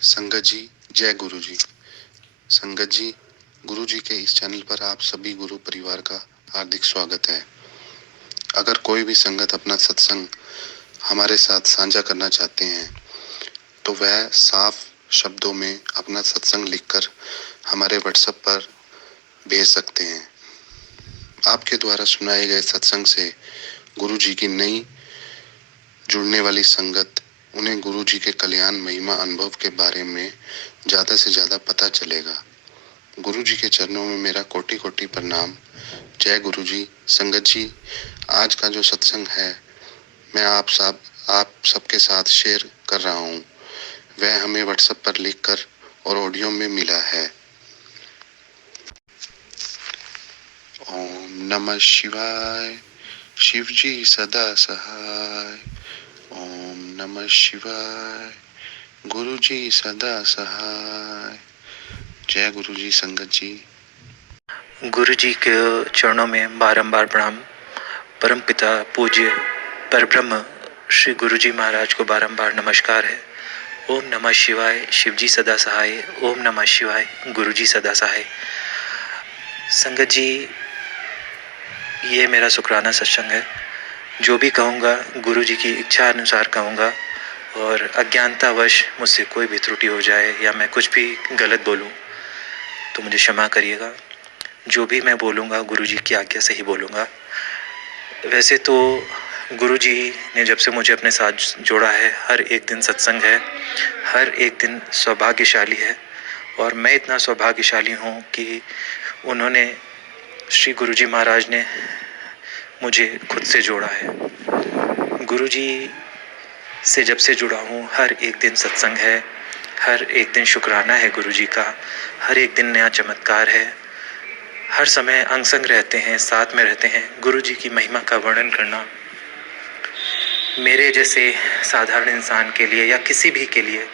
संगत जी, जय गुरु जी। संगत जी, गुरु जी के इस चैनल पर आप सभी गुरु परिवार का हार्दिक स्वागत है। अगर कोई भी संगत अपना सत्संग हमारे साथ साझा करना चाहते हैं तो वह साफ शब्दों में अपना सत्संग लिखकर हमारे व्हाट्सएप पर भेज सकते हैं। आपके द्वारा सुनाए गए सत्संग से गुरु जी की नई जुड़ने वाली संगत उन्हें गुरु जी के कल्याण महिमा अनुभव के बारे में ज़्यादा से ज़्यादा पता चलेगा। गुरु जी के चरणों में मेरा कोटि कोटि प्रणाम। जय गुरु जी। संगत जी, आज का जो सत्संग है मैं आप सबके साथ शेयर कर रहा हूँ। वह हमें व्हाट्सएप पर लिखकर और ऑडियो में मिला है। ओम नमः शिवाय। शिव जी सदा सहाय। ओम नमः शिवाय। गुरु जी सदा सहाय। जय गुरु जी। संगत जी, गुरु जी के चरणों में बारंबार प्रणाम। परम पिता पूज्य परब्रह्म श्री गुरु जी महाराज को बारंबार नमस्कार है। ओम नमः शिवाय। शिव जी सदा सहाय। ओम नमः शिवाय। गुरु जी सदा सहाय। संगत जी, ये मेरा शुक्राना सत्संग है। जो भी कहूँगा गुरु जी की इच्छा अनुसार कहूँगा, और अज्ञानतावश मुझसे कोई भी त्रुटि हो जाए या मैं कुछ भी गलत बोलूँ तो मुझे क्षमा करिएगा। जो भी मैं बोलूँगा गुरु जी की आज्ञा से ही बोलूँगा। वैसे तो गुरु जी ने जब से मुझे अपने साथ जोड़ा है, हर एक दिन सत्संग है, हर एक दिन सौभाग्यशाली है। और मैं इतना सौभाग्यशाली हूँ कि उन्होंने, श्री गुरु जी महाराज ने मुझे खुद से जोड़ा है। गुरु जी से जब से जुड़ा हूँ, हर एक दिन सत्संग है, हर एक दिन शुक्राना है गुरु जी का, हर एक दिन नया चमत्कार है। हर समय अंग संग रहते हैं, साथ में रहते हैं। गुरु जी की महिमा का वर्णन करना मेरे जैसे साधारण इंसान के लिए या किसी भी के लिए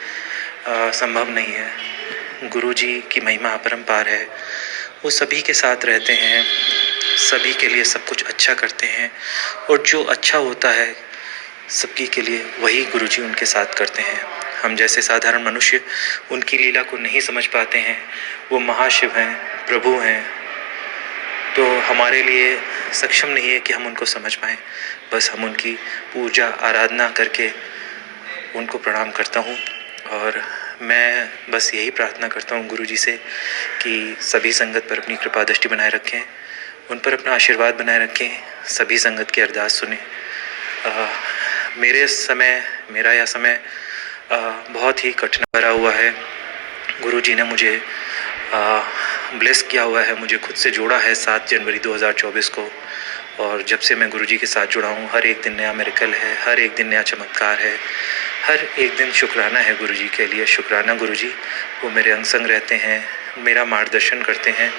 संभव नहीं है। गुरु जी की महिमा अपरंपार है। वो सभी के साथ रहते हैं, सभी के लिए सब कुछ अच्छा करते हैं, और जो अच्छा होता है सबकी के लिए वही गुरु जी उनके साथ करते हैं। हम जैसे साधारण मनुष्य उनकी लीला को नहीं समझ पाते हैं। वो महाशिव हैं, प्रभु हैं, तो हमारे लिए सक्षम नहीं है कि हम उनको समझ पाएँ। बस हम उनकी पूजा आराधना करके उनको प्रणाम करता हूँ। और मैं बस यही प्रार्थना करता हूँ गुरु जी से कि सभी संगत पर अपनी कृपा दृष्टि बनाए रखें, उन पर अपना आशीर्वाद बनाए रखें, सभी संगत की अरदास सुने। मेरा यह समय बहुत ही कठिन भरा हुआ है। गुरु जी ने मुझे ब्लेस किया हुआ है, मुझे खुद से जोड़ा है 7 जनवरी 2024 को। और जब से मैं गुरु जी के साथ जुड़ा हूँ, हर एक दिन नया मिरेकल है, हर एक दिन नया चमत्कार है, हर एक दिन शुक्राना है गुरु जी के लिए। शुक्राना गुरु जी, वो मेरे अंग संग रहते हैं, मेरा मार्गदर्शन करते हैं।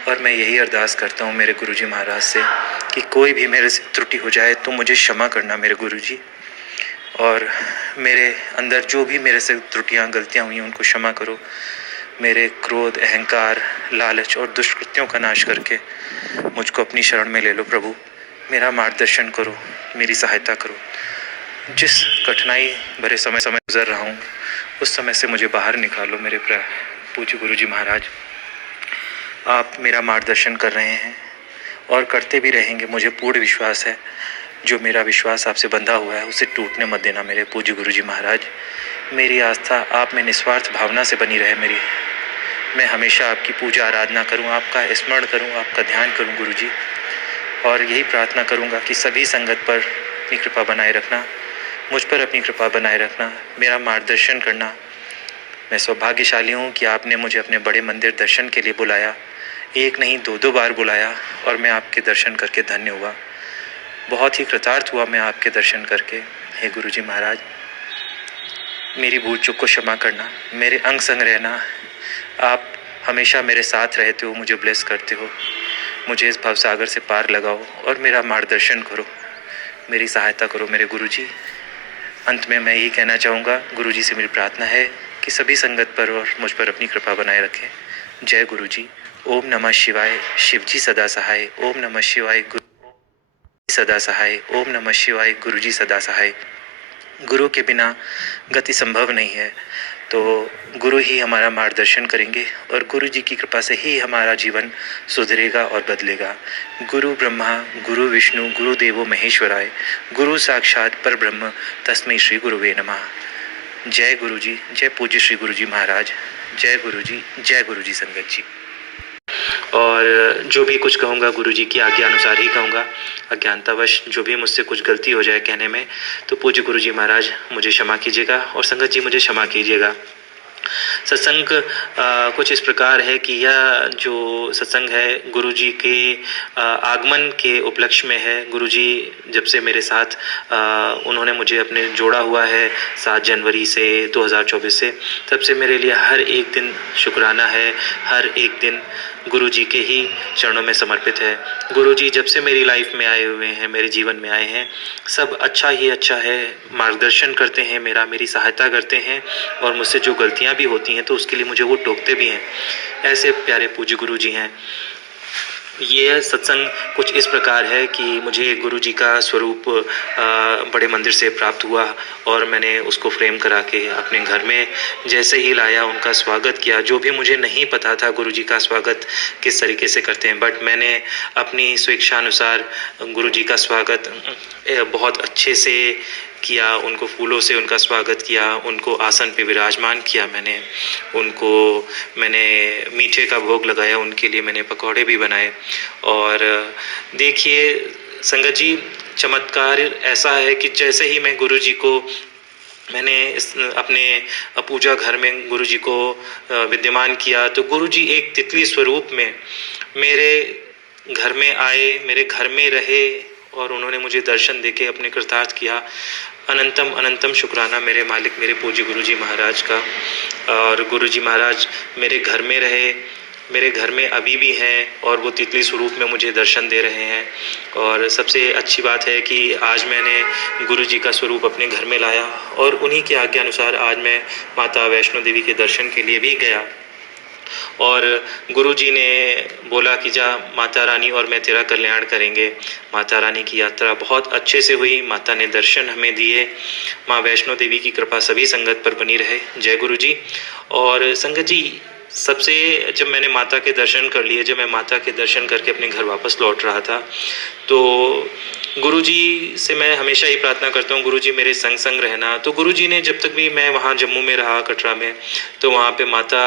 और मैं यही अरदास करता हूँ मेरे गुरु जी महाराज से कि कोई भी मेरे से त्रुटि हो जाए तो मुझे क्षमा करना मेरे गुरु जी। और मेरे अंदर जो भी मेरे से त्रुटियाँ गलतियाँ हुई हैं उनको क्षमा करो। मेरे क्रोध, अहंकार, लालच और दुष्कृत्यों का नाश करके मुझको अपनी शरण में ले लो प्रभु। मेरा मार्गदर्शन करो, मेरी सहायता करो। जिस कठिनाई भरे समय गुजर रहा हूँ उस समय से मुझे बाहर निकालो मेरे पूज्य गुरु जी महाराज। आप मेरा मार्गदर्शन कर रहे हैं और करते भी रहेंगे, मुझे पूर्ण विश्वास है। जो मेरा विश्वास आपसे बंधा हुआ है उसे टूटने मत देना मेरे पूज्य गुरु जी महाराज। मेरी आस्था आप में निस्वार्थ भावना से बनी रहे मेरी। मैं हमेशा आपकी पूजा आराधना करूं, आपका स्मरण करूं, आपका ध्यान करूं गुरु जी। और यही प्रार्थना करूंगा कि सभी संगत पर अपनी कृपा बनाए रखना, मुझ पर अपनी कृपा बनाए रखना, मेरा मार्गदर्शन करना। मैं सौभाग्यशाली हूँ कि आपने मुझे अपने बड़े मंदिर दर्शन के लिए बुलाया। एक नहीं 2-2 बार बुलाया और मैं आपके दर्शन करके धन्य हुआ। बहुत ही कृतार्थ हुआ मैं आपके दर्शन करके। हे गुरु जी महाराज, मेरी भूल चूक को क्षमा करना, मेरे अंग संग रहना। आप हमेशा मेरे साथ रहते हो, मुझे ब्लेस करते हो। मुझे इस भवसागर से पार लगाओ और मेरा मार्गदर्शन करो, मेरी सहायता करो मेरे गुरु जी। अंत में मैं यही कहना चाहूँगा, गुरु जी से मेरी प्रार्थना है कि सभी संगत पर और मुझ पर अपनी कृपा बनाए रखें। जय गुरु जी। ओम नमः शिवाय। शिव जी सदा सहाय। ओम नमः शिवाय। गुरु सदा सहाय। ओम नमः शिवाय। गुरु जी सदा सहाय। गुरु के बिना गति संभव नहीं है। तो गुरु ही हमारा मार्गदर्शन करेंगे और गुरु जी की कृपा से ही हमारा जीवन सुधरेगा और बदलेगा। गुरु ब्रह्मा गुरु विष्णु गुरु देवो महेश्वराय, गुरु साक्षात परब्रह्म तस्मै श्री गुरुवे नमः। जय गुरु जी, जय पूज्य श्री गुरु जी महाराज, जय गुरु जी, जय गुरु जी संगत जी। और जो भी कुछ कहूँगा गुरु जी की आज्ञा अनुसार ही कहूँगा। अज्ञानतावश जो भी मुझसे कुछ गलती हो जाए कहने में, तो पूज्य गुरु जी महाराज मुझे क्षमा कीजिएगा और संगत जी मुझे क्षमा कीजिएगा। सत्संग कुछ इस प्रकार है कि यह जो सत्संग है गुरु जी के आगमन के उपलक्ष्य में है। गुरु जी जब से मेरे साथ उन्होंने मुझे अपने जोड़ा हुआ है 7 जनवरी से 2024 से, तब से मेरे लिए हर एक दिन शुक्राना है, हर एक दिन गुरु जी के ही चरणों में समर्पित है। गुरु जी जब से मेरी लाइफ में आए हुए हैं, मेरे जीवन में आए हैं, सब अच्छा ही अच्छा है। मार्गदर्शन करते हैं मेरी सहायता करते हैं और मुझसे जो गलतियां भी होती हैं तो उसके लिए मुझे वो टोकते भी हैं। ऐसे प्यारे पूज्य गुरु जी हैं। ये सत्संग कुछ इस प्रकार है कि मुझे गुरु जी का स्वरूप बड़े मंदिर से प्राप्त हुआ और मैंने उसको फ्रेम करा के अपने घर में जैसे ही लाया, उनका स्वागत किया। जो भी मुझे नहीं पता था गुरु जी का स्वागत किस तरीके से करते हैं, बट मैंने अपनी स्वेच्छानुसार गुरु जी का स्वागत बहुत अच्छे से किया। उनको फूलों से उनका स्वागत किया, उनको आसन पे विराजमान किया। मैंने मीठे का भोग लगाया, उनके लिए मैंने पकौड़े भी बनाए। और देखिए संगत जी, चमत्कार ऐसा है कि जैसे ही मैं गुरु जी को मैंने अपने पूजा घर में गुरु जी को विद्यमान किया, तो गुरु जी एक तितली स्वरूप में मेरे घर में आए, मेरे घर में रहे और उन्होंने मुझे दर्शन देके अपने कृतार्थ किया। अनंतम अनंतम शुक्राना मेरे मालिक, मेरे पूज्य गुरु जी महाराज का। और गुरु जी महाराज मेरे घर में रहे, मेरे घर में अभी भी हैं और वो तितली स्वरूप में मुझे दर्शन दे रहे हैं। और सबसे अच्छी बात है कि आज मैंने गुरु जी का स्वरूप अपने घर में लाया और उन्हीं की आज्ञा अनुसार आज मैं माता वैष्णो देवी के दर्शन के लिए भी गया। और गुरु जी ने बोला कि जा माता रानी और मैं तेरा कल्याण करेंगे। माता रानी की यात्रा बहुत अच्छे से हुई, माता ने दर्शन हमें दिए। माँ वैष्णो देवी की कृपा सभी संगत पर बनी रहे। जय गुरु जी। और संगत जी, सबसे जब मैंने माता के दर्शन कर लिए, जब मैं माता के दर्शन करके अपने घर वापस लौट रहा था, तो गुरु जी से मैं हमेशा ही प्रार्थना करता हूँ, गुरु जी मेरे संग संग रहना। तो गुरु जी ने जब तक भी मैं वहाँ जम्मू में रहा, कटरा में, तो वहाँ पे माता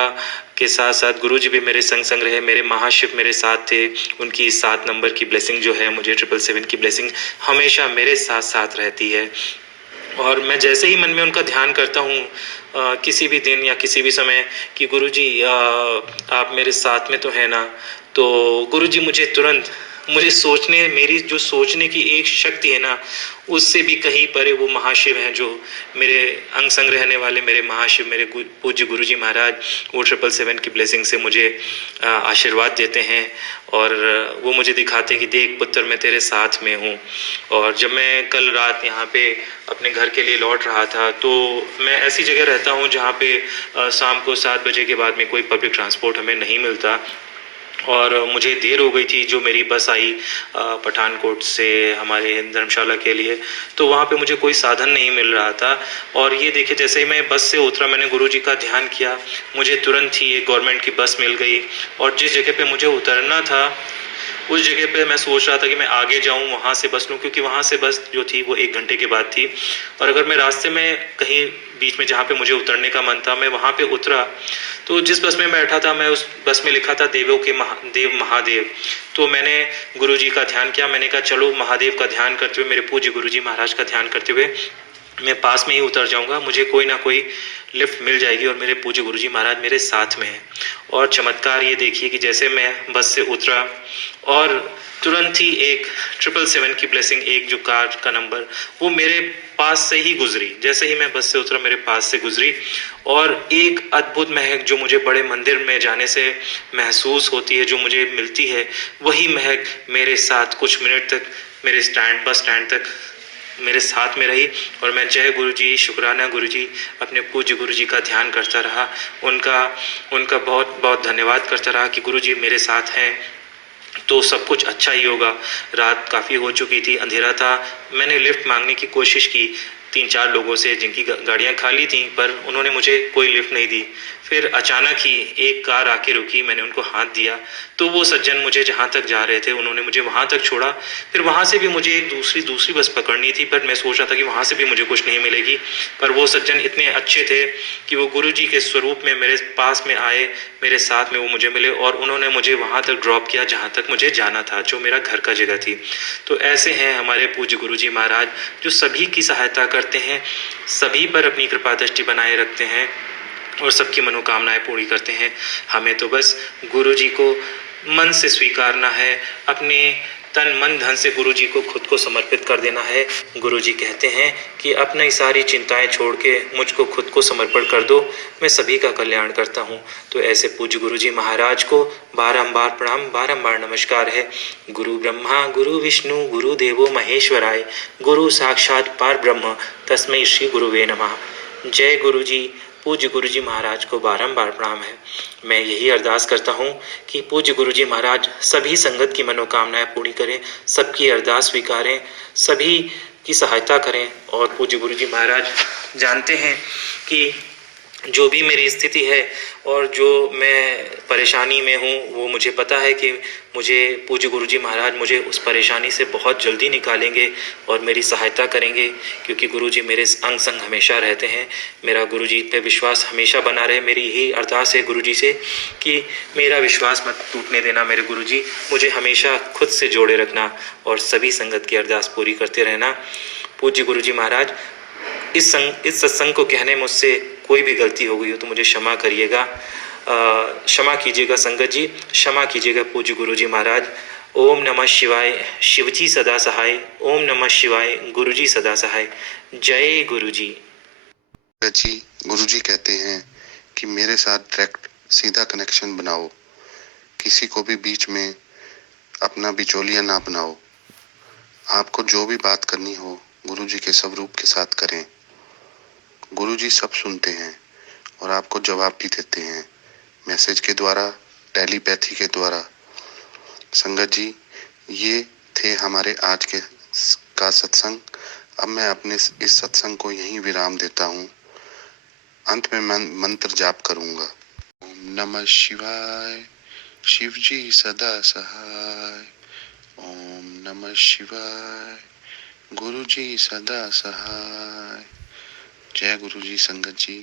के साथ साथ गुरु जी भी मेरे संग संग रहे। मेरे महाशिव मेरे साथ थे। उनकी 7 नंबर की ब्लेसिंग जो है, मुझे 777 की ब्लेसिंग हमेशा मेरे साथ साथ रहती है। और मैं जैसे ही मन में उनका ध्यान करता हूँ किसी भी दिन या किसी भी समय कि गुरु जी आप मेरे साथ में तो है ना, तो गुरु जी मुझे तुरंत मेरी जो सोचने की एक शक्ति है ना, उससे भी कहीं परे वो महाशिव हैं जो मेरे अंग संग रहने वाले मेरे महाशिव, मेरे पूज्य गुरु जी महाराज, वो 777 की ब्लेसिंग से मुझे आशीर्वाद देते हैं। और वो मुझे दिखाते हैं कि देख पुत्र, मैं तेरे साथ में हूँ। और जब मैं कल रात यहाँ पे अपने घर के लिए लौट रहा था, तो मैं ऐसी जगह रहता हूँ जहाँ पे शाम को 7 बजे के बाद में कोई पब्लिक ट्रांसपोर्ट हमें नहीं मिलता। और मुझे देर हो गई थी, जो मेरी बस आई पठानकोट से हमारे धर्मशाला के लिए, तो वहाँ पे मुझे कोई साधन नहीं मिल रहा था। और ये देखिए, जैसे ही मैं बस से उतरा, मैंने गुरु जी का ध्यान किया, मुझे तुरंत ही एक गवर्नमेंट की बस मिल गई। और जिस जगह पे मुझे उतरना था, उस जगह पे मैं सोच रहा था कि मैं आगे जाऊं, वहाँ से बस लूं, क्योंकि वहाँ से बस जो थी वो 1 घंटे के बाद थी। और अगर मैं रास्ते में कहीं बीच में जहाँ पे मुझे उतरने का मन था, मैं वहाँ पे उतरा, तो जिस बस में बैठा था, मैं उस बस में लिखा था देवों के देव महादेव। तो मैंने गुरु जी का ध्यान किया। मैंने कहा चलो महादेव का ध्यान करते हुए, मेरे पूज्य गुरु जी महाराज का ध्यान करते हुए मैं पास में ही उतर जाऊंगा, मुझे कोई ना कोई लिफ्ट मिल जाएगी और मेरे पूज्य गुरुजी महाराज मेरे साथ में हैं। और चमत्कार ये देखिए कि जैसे मैं बस से उतरा और तुरंत ही एक 777 की ब्लेसिंग, एक जो कार का नंबर, वो मेरे पास से ही गुजरी। जैसे ही मैं बस से उतरा, मेरे पास से गुजरी और एक अद्भुत महक जो मुझे बड़े मंदिर में जाने से महसूस होती है, जो मुझे मिलती है, वही महक मेरे साथ कुछ मिनट तक मेरे बस स्टैंड तक मेरे साथ में रही। और मैं जय गुरु जी, शुक्राना गुरु जी, अपने पूज्य गुरु जी का ध्यान करता रहा, उनका बहुत बहुत धन्यवाद करता रहा कि गुरु जी मेरे साथ हैं तो सब कुछ अच्छा ही होगा। रात काफ़ी हो चुकी थी, अंधेरा था। मैंने लिफ्ट मांगने की कोशिश की, 3-4 लोगों से जिनकी गाड़ियाँ खाली थीं, पर उन्होंने मुझे कोई लिफ्ट नहीं दी। फिर अचानक ही एक कार आके रुकी, मैंने उनको हाथ दिया, तो वो सज्जन मुझे जहाँ तक जा रहे थे उन्होंने मुझे वहाँ तक छोड़ा। फिर वहाँ से भी मुझे एक दूसरी बस पकड़नी थी, पर मैं सोच रहा था कि वहाँ से भी मुझे कुछ नहीं मिलेगी। पर वो सज्जन इतने अच्छे थे कि वो गुरुजी के स्वरूप में मेरे पास में आए, मेरे साथ में वो मुझे मिले और उन्होंने मुझे वहाँ तक ड्रॉप किया जहाँ तक मुझे जाना था, जो मेरा घर का जगह थी। तो ऐसे हैं हमारे पूज्य गुरुजी महाराज, जो सभी की सहायता करते हैं, सभी पर अपनी कृपा दृष्टि बनाए रखते हैं और सबकी मनोकामनाएं पूरी करते हैं। हमें तो बस गुरुजी को मन से स्वीकारना है, अपने तन मन धन से गुरुजी को खुद को समर्पित कर देना है। गुरुजी कहते हैं कि अपनी सारी चिंताएं छोड़ के मुझको खुद को समर्पण कर दो, मैं सभी का कल्याण करता हूँ। तो ऐसे पूज्य गुरुजी महाराज को बारंबार प्रणाम, बारंबार नमस्कार है। गुरु ब्रह्मा गुरु विष्णु गुरु देवो महेश्वराय, गुरु साक्षात पार ब्रह्म तस्मै श्री गुरुवे नमः। जय गुरुजी। पूज्य गुरुजी महाराज को बारंबार प्रणाम है। मैं यही अरदास करता हूँ कि पूज्य गुरुजी महाराज सभी संगत की मनोकामनाएं पूरी करें, सबकी अरदास स्वीकारें, सभी की सहायता करें। और पूज्य गुरुजी महाराज जानते हैं कि जो भी मेरी स्थिति है और जो मैं परेशानी में हूँ, वो मुझे पता है कि मुझे पूज्य गुरुजी महाराज मुझे उस परेशानी से बहुत जल्दी निकालेंगे और मेरी सहायता करेंगे, क्योंकि गुरुजी मेरे अंग संग हमेशा रहते हैं। मेरा गुरुजी पे विश्वास हमेशा बना रहे। मेरी यही अरदास है गुरुजी से कि मेरा विश्वास मत टूटने देना मेरे गुरुजी, मुझे हमेशा खुद से जोड़े रखना और सभी संगत की अरदास पूरी करते रहना। पूज्य गुरुजी महाराज, इस सत्संग को कहने मुझसे कोई भी गलती हो गई हो तो मुझे क्षमा करिएगा, क्षमा कीजिएगा संगत जी, क्षमा कीजिएगा पूज्य गुरुजी महाराज। ओम नमः शिवाय, शिवजी सदा सहाय। ओम नमः शिवाय, गुरुजी सदा सहाय। जय गुरुजी। जी, गुरुजी कहते हैं कि मेरे साथ डायरेक्ट सीधा कनेक्शन बनाओ, किसी को भी बीच में अपना बिचौलिया ना बनाओ। आपको जो भी बात करनी हो गुरुजी के स्वरूप के साथ करें। गुरुजी सब सुनते हैं और आपको जवाब भी देते हैं, मैसेज के द्वारा, टेलीपैथी के द्वारा। संगत जी, ये थे हमारे आज के का सत्संग। अब मैं अपने इस सत्संग को यहीं विराम देता हूँ। अंत में मंत्र जाप करूंगा। ओम नमः शिवाय, शिव जी सदा सहाय। ओम नमः शिवाय, गुरु जी सदा सहाय। जय गुरु जी संगत जी।